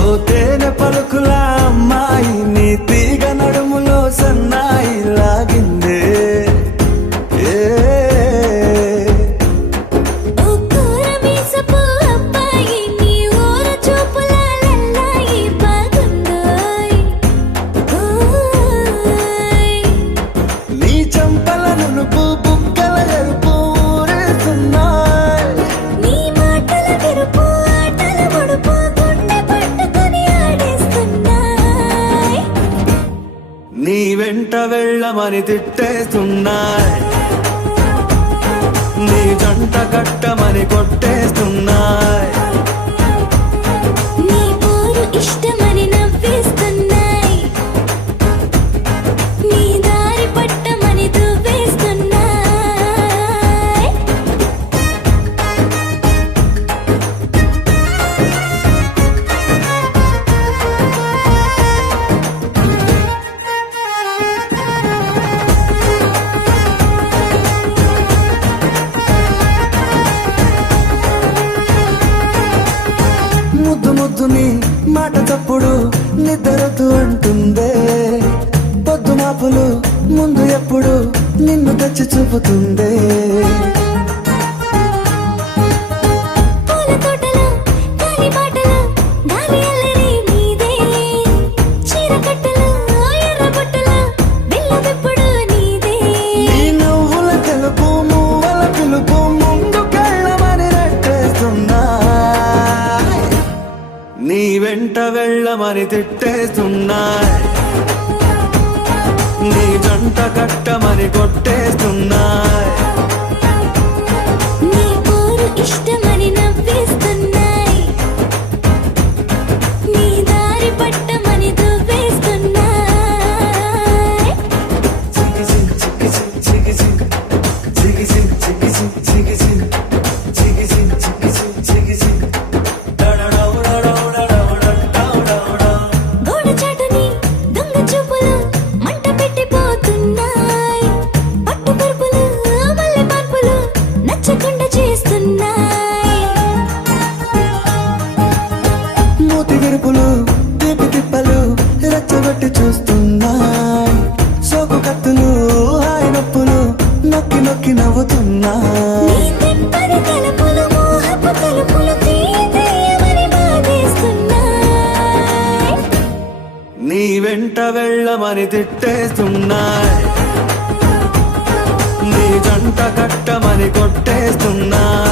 ఓ తేనె పలుకుల అమ్మాయి నీ తీగ నడుములో సన్నాయి లాగిందే నీ వెంట వెళ్ళమని తిట్టేస్తున్నాయి, నీ జంట కట్టమని కొట్టేస్తున్నాయి, నీ పోరు ఇష్టమని నవ్వేస్తున్నాయి, నీ దారి పట్టమని దువ్వేస్తున్నాయి. ముద్దు ముద్దుని మాట తప్పుడు నిద్రొద్దు అంటుందే, పొద్దు మాపులు ముందు ఎప్పుడు నిన్ను తెచ్చి చూపుతుందే. నీ నవ్వుల తెలుపు మువ్వల పిలుపు ముందుకెళ్ళమని నెట్టేస్తున్నాయి, నీ వెంట వెళ్ళమని తిట్టేస్తున్నాయి, నీ జంట కట్టమని కొట్టేస్తున్నాయి, నీ పోరు ఇష్టమని నవ్వేస్తున్నాయి, నీ దారి పట్టమని దువ్వేస్తున్నాయి. గోడచాటుని దొంగ చూపులు మంట పెట్టిపోతున్నాయి, పట్టు పరుపులు మల్లె మార్పులు నచ్చకుండా చేస్తున్నాయి. మూతి విరుపులు తీపి తిప్పలు రెచ్చగొట్టి చూస్తున్నాయి, సోకు కత్తులు హాయి నొప్పులు నొక్కి నొక్కి నవ్వుతున్నాయి. నీ తిప్పని తలుపులు మోహపు తలుపులు తీయమని బాధేస్తున్నాయి, నీ వెంట వెళ్ళమని తిట్టేస్తున్నాయి, నీ జంట కట్టమని కొట్టేస్తున్నాయి.